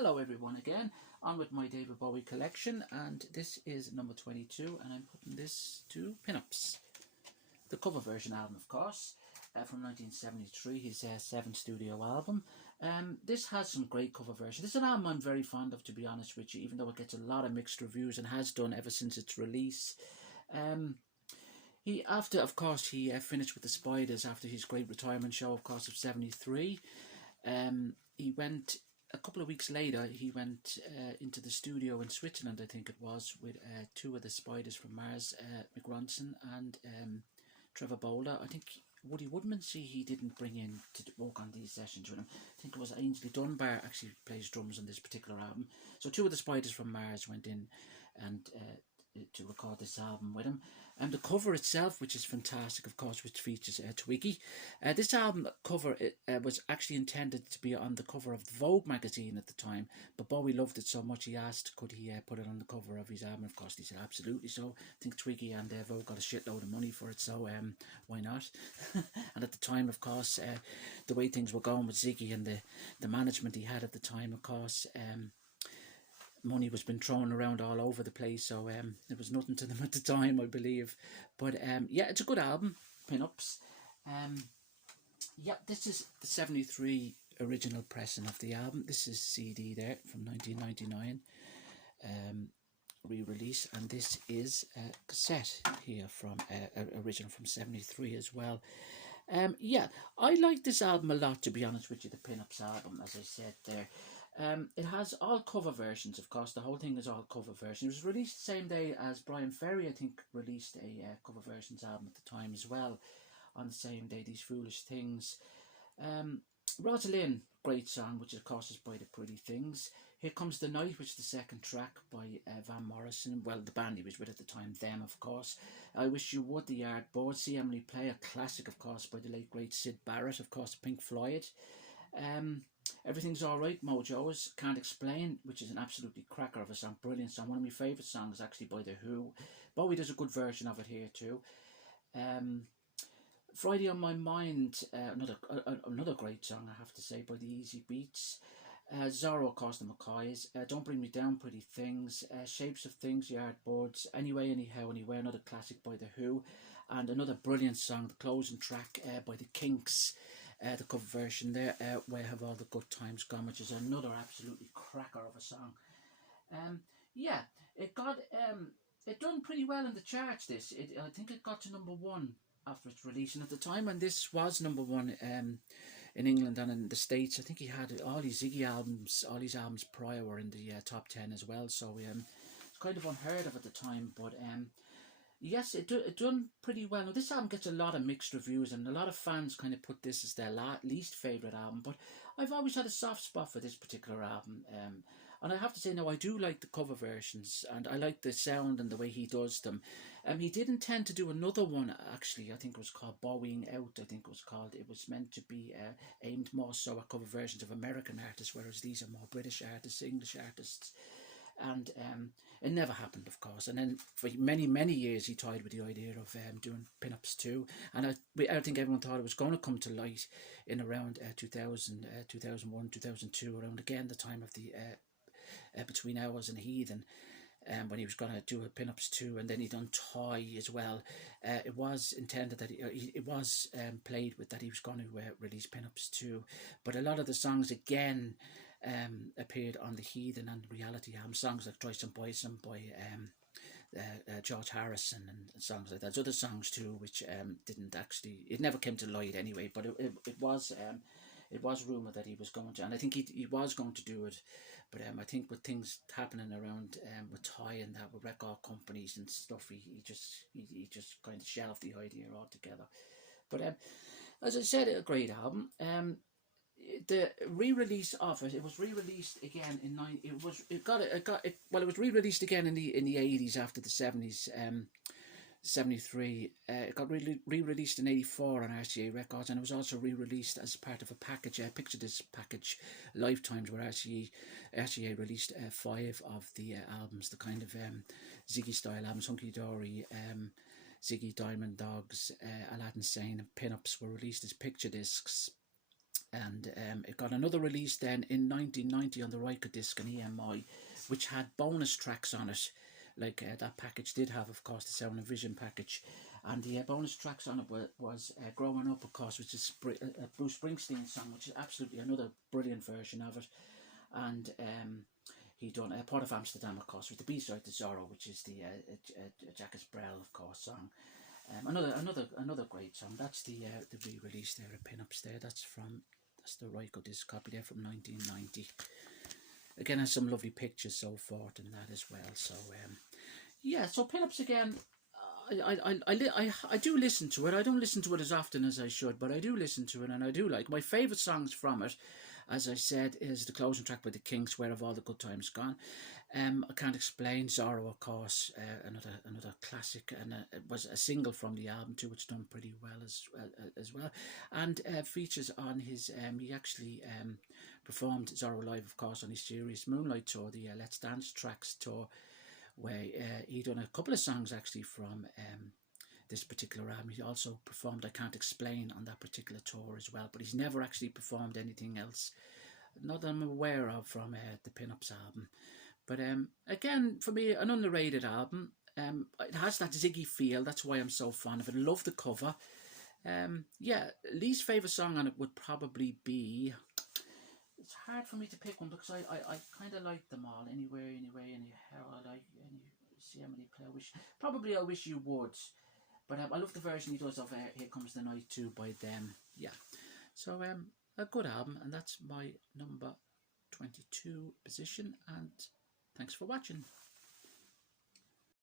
Hello everyone again, on with my David Bowie collection, and this is number 22 and I'm putting this to Pinups. The cover version album, of course, from 1973, his 7th studio album. This has some great cover versions. This is an album I'm very fond of, to be honest with you, even though it gets a lot of mixed reviews and has done ever since its release. He finished with the Spiders after his great retirement show, of course, of 73. He went a couple of weeks later. He went into the studio in Switzerland, I think it was, with two of the Spiders from Mars, Mick Ronson and Trevor Bolder. I think Woody Woodmansey he didn't bring in to work on these sessions with him. I think it was Ainsley Dunbar actually plays drums on this particular album. So two of the Spiders from Mars went in and to record this album with him. And the cover itself, which is fantastic, of course, which features Twiggy. This album cover was actually intended to be on the cover of the Vogue magazine at the time, but Bowie loved it so much he asked could he put it on the cover of his album. Of course, he said absolutely. So I think Twiggy and Vogue got a shitload of money for it, so why not? And at the time, of course, the way things were going with Ziggy and the management he had at the time, of course, money was been thrown around all over the place, so there was nothing to them at the time, I believe. But yeah, it's a good album, Pinups. Yeah, this is the 73 original pressing of the album. This is CD there from 1999 re-release, and this is a cassette here from original from 73 as well. Yeah, I like this album a lot, to be honest with you, the Pinups album, as I said there. It has all cover versions, of course. The whole thing is all cover versions. It was released the same day as Brian Ferry, I think, released a cover versions album at the time as well, on the same day, These Foolish Things. Rosalind, great song, which of course is by The Pretty Things. Here Comes the Night, which is the second track by Van Morrison. Well, the band he was with at the time, them, of course. I Wish You Would, the Yardbirds. See Emily Play, a classic, of course, by the late great Syd Barrett, of course, Pink Floyd. Everything's Alright, Mojo's Can't Explain, which is an absolutely cracker of a song, brilliant song. One of my favourite songs, actually, by The Who. Bowie does a good version of it here too. Friday on My Mind, another great song, I have to say, by the Easy Beats. Zorro, of course, the McCoys. Don't Bring Me Down, Pretty Things. Shapes of Things, Yardbirds. Anyway, Anyhow, Anywhere, another classic by The Who. And another brilliant song, the closing track by the Kinks. The cover version there, Where Have All the Good Times Gone, which is another absolutely cracker of a song. Yeah, it done pretty well in the charts. I think it got to number 1 after its release, and at the time when this was number 1 in England and in the States, I think he had all his Ziggy albums, all his albums prior were in the top 10 as well. So it's kind of unheard of at the time, but yes, it done pretty well. Now, this album gets a lot of mixed reviews, and a lot of fans kind of put this as their least favourite album, but I've always had a soft spot for this particular album. And I have to say, now, I do like the cover versions, and I like the sound and the way he does them. He did intend to do another one, actually. I think it was called Bowing Out, I think it was called. It was meant to be aimed more so at cover versions of American artists, whereas these are more British artists, English artists. And it never happened, of course. And then for many years he toyed with the idea of doing Pinups too. And I think everyone thought it was going to come to light in around 2000, 2001, 2002, around again the time of the Between Hours and Heathen, when he was going to do a Pinups too. And then he done Toy as well. It was intended that it was played with that he was going to release Pinups too. But a lot of the songs again appeared on the Heathen and Reality album, songs like Try Some Boy Some by George Harrison and songs like that. There's other songs too which didn't actually, it never came to light anyway, but it was rumoured that he was going to, and I think he was going to do it, but I think with things happening around with Toy and that, with record companies and stuff, he just kind of shelved the idea altogether. But as I said, a great album. The re-release of it was re-released again in it was re-released again in the 80s after the 70s. 73. It got re-released in 84 on RCA Records, and it was also re-released as part of a package, picture this package, Lifetimes, where RCA released 5 of the albums, the kind of Ziggy style albums, Hunky Dory, Ziggy, Diamond Dogs, Aladdin Sane and Pinups were released as picture discs. And it got another release then in 1990 on the Ryker disc and EMI, which had bonus tracks on it. Like that package did have, of course, the Sound and Vision package, and the bonus tracks on it was Growing Up, of course, which is a Bruce Springsteen song, which is absolutely another brilliant version of it. And he done Port of Amsterdam, of course, with the B-side to Zorro, which is the Jacques Brel, of course, song. Another great song. That's the re-release there, the Pin-Ups there. That's the Ryko disc copy there from 1990. Again, has some lovely pictures so forth and that as well. So yeah, so Pin-Ups again. I do listen to it. I don't listen to it as often as I should, but I do listen to it, and I do like. My favourite songs from it, as I said, is the closing track by the Kinks, Where Have All the Good Times Gone. I Can't Explain, Zorro, of course, another classic, and it was a single from the album too, which done pretty well as well, and features on his. He actually performed Zorro live, of course, on his Serious Moonlight tour, the Let's Dance Tracks tour, where he done a couple of songs actually from this particular album. He also performed I Can't Explain on that particular tour as well, but he's never actually performed anything else, not that I'm aware of, from the Pin-Ups album. But again, for me, an underrated album. It has that Ziggy feel, that's why I'm so fond of it. I love the cover. Yeah, least favourite song on it would probably be... It's hard for me to pick one because I kind of like them all. Anywhere, anyhow. I like see how many play. I wish you would. But I love the version he does of Here Comes the Night too by them. Yeah. So a good album, and that's my number 22 position. And thanks for watching.